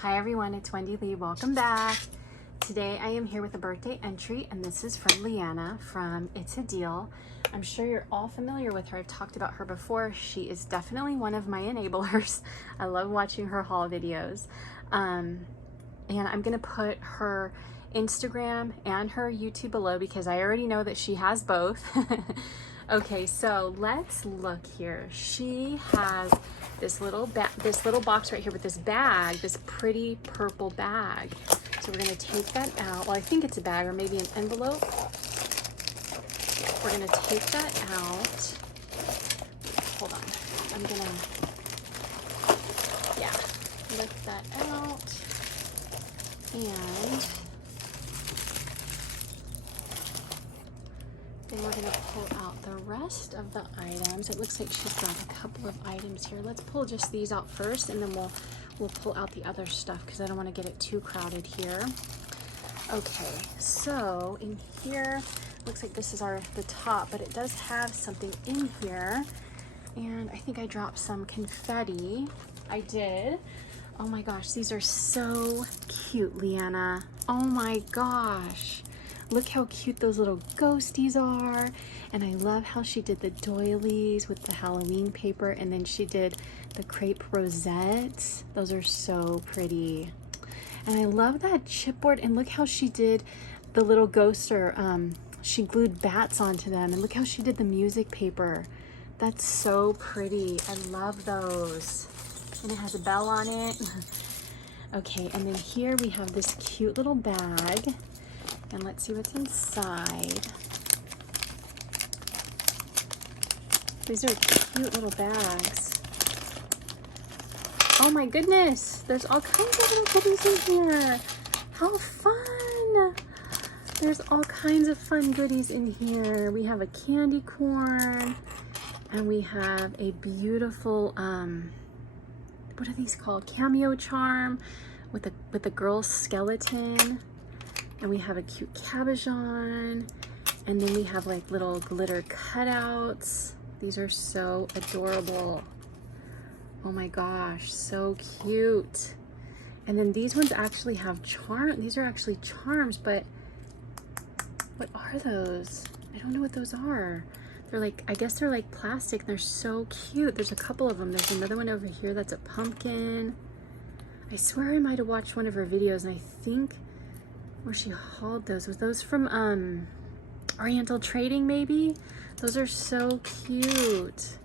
Hi everyone, it's Wendy Lee. Welcome back. Today I am here with a birthday entry, and this is from Leanna from It's a Deal. I'm sure you're all familiar with her. I've talked about her before. She is definitely one of my enablers. I love watching her haul videos. And I'm gonna put her Instagram and her YouTube below because I already know that she has both. Okay, so let's look here. She has this little box right here with this bag, this pretty purple bag. So we're gonna take that out. Well, I think it's a bag or maybe an envelope. We're gonna take that out. Hold on. I'm gonna, lift that out. And then we're gonna pull out the rest of the items. It looks like she's got a couple of items here. Let's pull just these out first, and then we'll pull out the other stuff because I don't want to get it too crowded here. Okay, so in here, looks like this is the top, but it does have something in here. And I think I dropped some confetti. I did. Oh my gosh, these are so cute, Leanna. Oh my gosh. Look how cute those little ghosties are. And I love how she did the doilies with the Halloween paper, and then she did the crepe rosettes. Those are so pretty. And I love that chipboard, and look how she did the little ghoster. She glued bats onto them, and look how she did the music paper. That's so pretty. I love those. And it has a bell on it. Okay, and then here we have this cute little bag. And let's see what's inside. These are cute little bags. Oh my goodness, there's all kinds of little goodies in here. How fun! There's all kinds of fun goodies in here. We have a candy corn, and we have a beautiful, what are these called? Cameo charm with a girl's skeleton. And we have a cute cabochon, and then we have like little glitter cutouts. These are so adorable. Oh my gosh, so cute. And then these ones actually have these are actually charms, but what are those? I don't know what those are. They're like, I guess they're like plastic, and they're so cute. There's a couple of them. There's another one over here that's a pumpkin. I swear I might have watched one of her videos, and I think where she hauled those. Was those from Oriental Trading maybe? Those are so cute.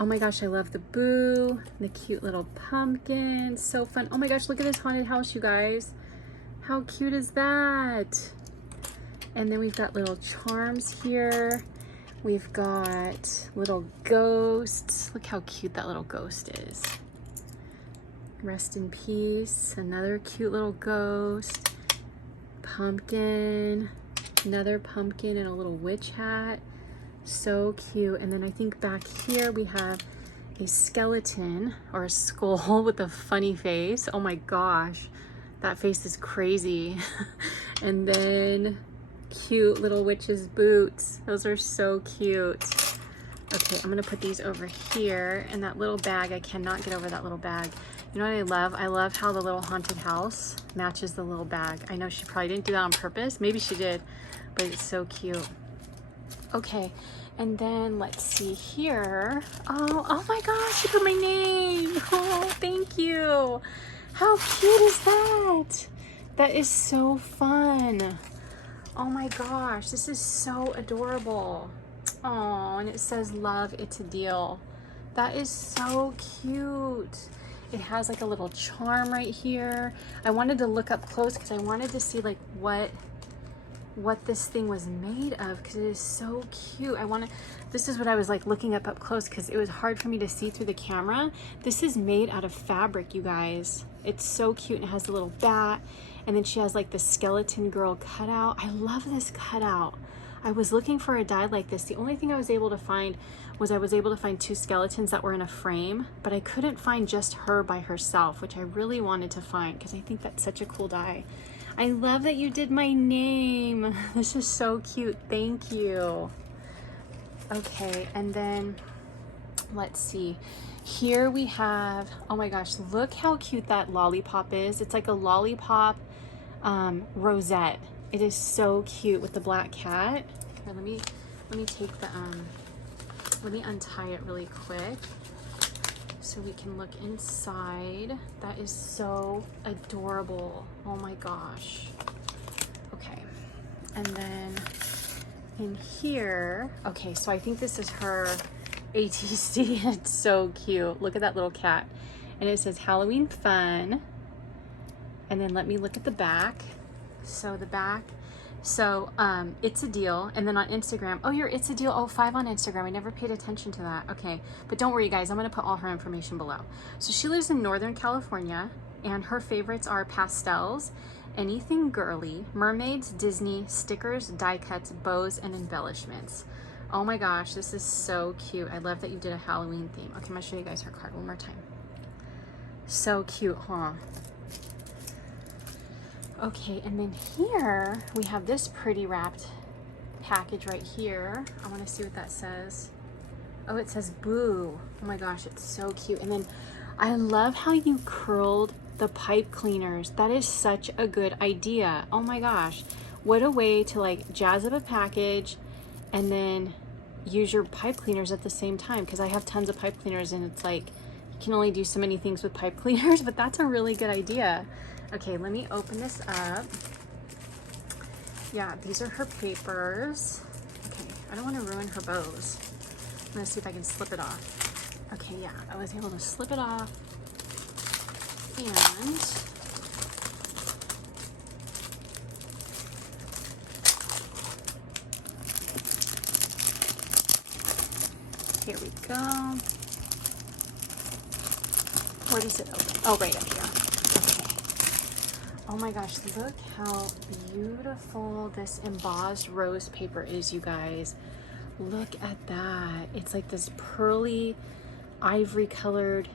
Oh my gosh, I love the boo, the cute little pumpkin, so fun. Oh my gosh, look at this haunted house, you guys. How cute is that? And then we've got little charms here. We've got little ghosts. Look how cute that little ghost is. Rest in peace. Another cute little ghost. Pumpkin. Another pumpkin and a little witch hat. So cute. And then I think back here we have a skeleton or a skull with a funny face. Oh my gosh. That face is crazy. And then cute little witch's boots. Those are so cute. Okay, I'm gonna put these over here. And that little bag, I cannot get over that little bag. You know what I love? I love how the little haunted house matches the little bag. I know she probably didn't do that on purpose. Maybe she did, but it's so cute. Okay, and then let's see here. Oh my gosh, she put my name. Oh, thank you. How cute is that? That is so fun. Oh my gosh, this is so adorable. Oh, and it says love, it's a deal. That is so cute. It has like a little charm right here. I wanted to look up close because I wanted to see like what this thing was made of, because it is so cute. This is what I was like looking up close because it was hard for me to see through the camera. This is made out of fabric, you guys. It's so cute. It has a little bat, and then she has like the skeleton girl cutout. I love this cutout. I was looking for a die like this. The only thing I was able to find was two skeletons that were in a frame, but I couldn't find just her by herself, which I really wanted to find because I think that's such a cool die. I love that you did my name. This is so cute. Thank you. Okay, and then let's see. Here we have, oh my gosh, look how cute that lollipop is. It's like a lollipop rosette. It is so cute with the black cat. Here, let me take the let me untie it really quick so we can look inside. That is so adorable. Oh my gosh. Okay, and then in here, okay, so I think this is her ATC. It's so cute. Look at that little cat. And it says Halloween fun. And then let me look at the back. So the back, so it's a deal. And then on Instagram, oh, it's a deal. Oh, 5 on Instagram. I never paid attention to that. Okay, but don't worry guys, I'm gonna put all her information below. So she lives in Northern California and her favorites are pastels, anything girly, mermaids, Disney, stickers, die cuts, bows, and embellishments. Oh my gosh, this is so cute. I love that you did a Halloween theme. Okay, I'm gonna show you guys her card one more time. So cute, huh? Okay, and then here we have this pretty wrapped package right here. I wanna see what that says. Oh, it says boo. Oh my gosh, it's so cute. And then I love how you curled the pipe cleaners. That is such a good idea. Oh my gosh, what a way to like jazz up a package and then use your pipe cleaners at the same time, because I have tons of pipe cleaners and it's like you can only do so many things with pipe cleaners, but that's a really good idea. Okay, let me open this up. Yeah, these are her papers. Okay, I don't want to ruin her bows. I'm gonna see if I can slip it off. Okay, yeah, I was able to slip it off. And here we go. Where does it open? Oh, right up here. Okay. Oh my gosh, look how beautiful this embossed rose paper is, you guys. Look at that. It's like this pearly, ivory colored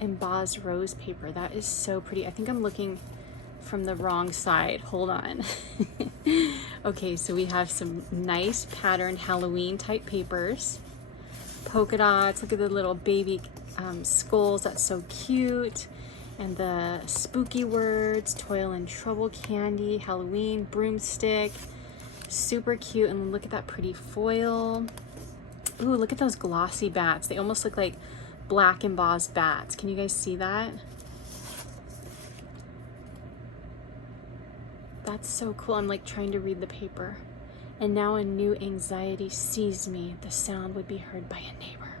embossed rose paper. That is so pretty. I think I'm looking from the wrong side. Hold on. Okay, so we have some nice patterned Halloween type papers. Polka dots. Look at the little baby skulls. That's so cute. And the spooky words, toil and trouble candy, Halloween, broomstick. Super cute. And look at that pretty foil. Ooh, look at those glossy bats. They almost look like black embossed bats. Can you guys see that? That's so cool. I'm like trying to read the paper. And now a new anxiety seized me. The sound would be heard by a neighbor.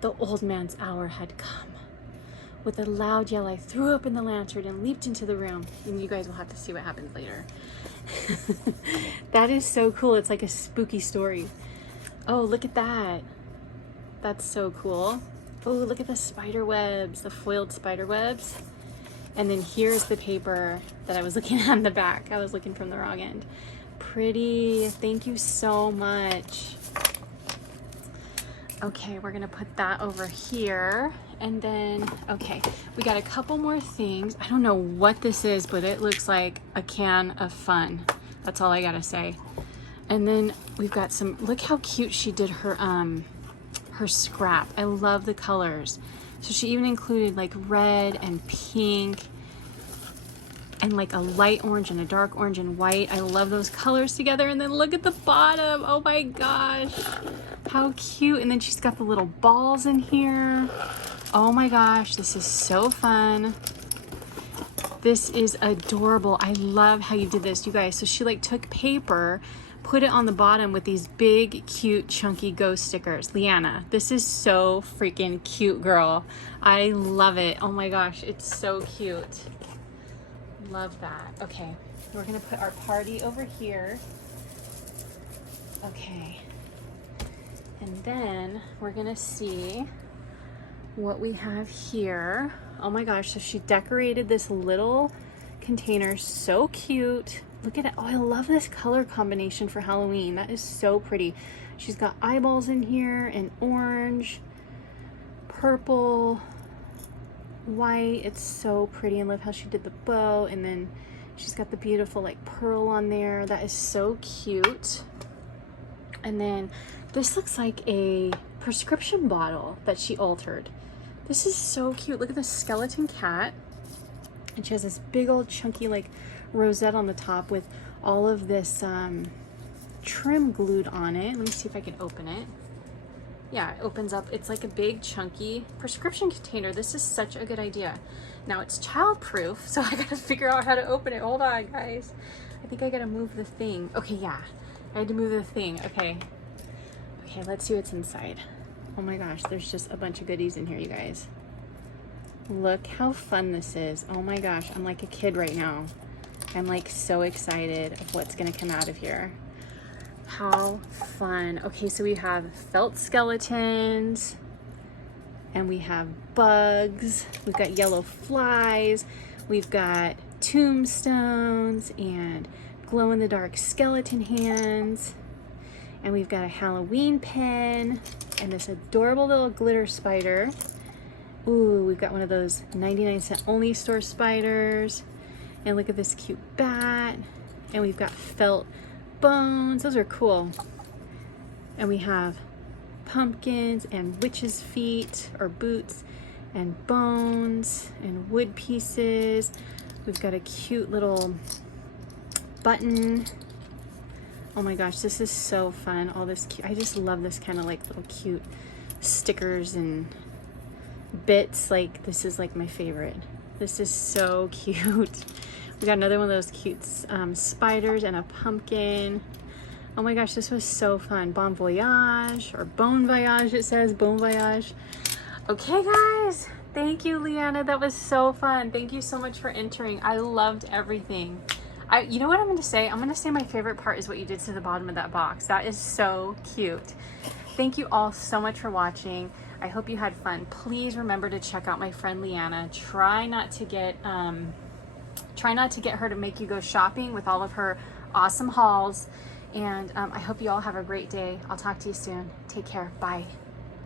The old man's hour had come. With a loud yell, I threw open the lantern and leaped into the room. And you guys will have to see what happens later. That is so cool. It's like a spooky story. Oh, look at that. That's so cool. Oh, look at the spider webs, the foiled spider webs. And then here's the paper that I was looking at in the back. I was looking from the wrong end. Pretty. Thank you so much. Okay, we're gonna put that over here. And then, okay, we got a couple more things. I don't know what this is, but it looks like a can of fun. That's all I gotta say. And then we've got some, look how cute she did her scrap. I love the colors. So she even included like red and pink and like a light orange and a dark orange and white. I love those colors together. And then look at the bottom. Oh my gosh, how cute. And then she's got the little balls in here. Oh my gosh, this is so fun. This is adorable. I love how you did this, you guys. So she like took paper, put it on the bottom with these big, cute, chunky ghost stickers. Leanna, this is so freaking cute, girl. I love it. Oh my gosh, it's so cute. Love that. Okay, we're gonna put our party over here. Okay, and then we're gonna see what we have here. Oh my gosh, so she decorated this little container, so cute. Look at it. Oh, I love this color combination for Halloween. That is so pretty. She's got eyeballs in here and orange, purple, white. It's so pretty. And love how she did the bow. And then she's got the beautiful like pearl on there. That is so cute. And then this looks like a prescription bottle that she altered. This is so cute. Look at the skeleton cat. And she has this big old chunky like rosette on the top with all of this trim glued on it. Let me see if I can open it. Yeah, it opens up. It's like a big chunky prescription container. This is such a good idea. Now it's child-proof, so I gotta figure out how to open it. Hold on, guys. I think I gotta move the thing. Okay, yeah, I had to move the thing. Okay, let's see what's inside. Oh my gosh, there's just a bunch of goodies in here, you guys. Look how fun this is. Oh my gosh, I'm like a kid right now. I'm like so excited of what's gonna come out of here. How fun. Okay, so we have felt skeletons and we have bugs. We've got yellow flies. We've got tombstones and glow-in-the-dark skeleton hands. And we've got a Halloween pin and this adorable little glitter spider. Ooh, we've got one of those 99-cent only store spiders. And look at this cute bat. And we've got felt bones. Those are cool. And we have pumpkins and witches' feet or boots and bones and wood pieces. We've got a cute little button. Oh my gosh, this is so fun. All this cute. I just love this kind of like little cute stickers and bits. Like this is like my favorite. This is so cute. We got another one of those cute spiders and a pumpkin. Oh my gosh, this was so fun. Bon voyage, or bon voyage, it says, bon voyage. Okay guys, thank you, Leanna. That was so fun. Thank you so much for entering. I loved everything. You know what I'm gonna say? I'm gonna say my favorite part is what you did to the bottom of that box. That is so cute. Thank you all so much for watching. I hope you had fun. Please remember to check out my friend Leanna. Try not to get her to make you go shopping with all of her awesome hauls. And I hope you all have a great day. I'll talk to you soon. Take care. Bye.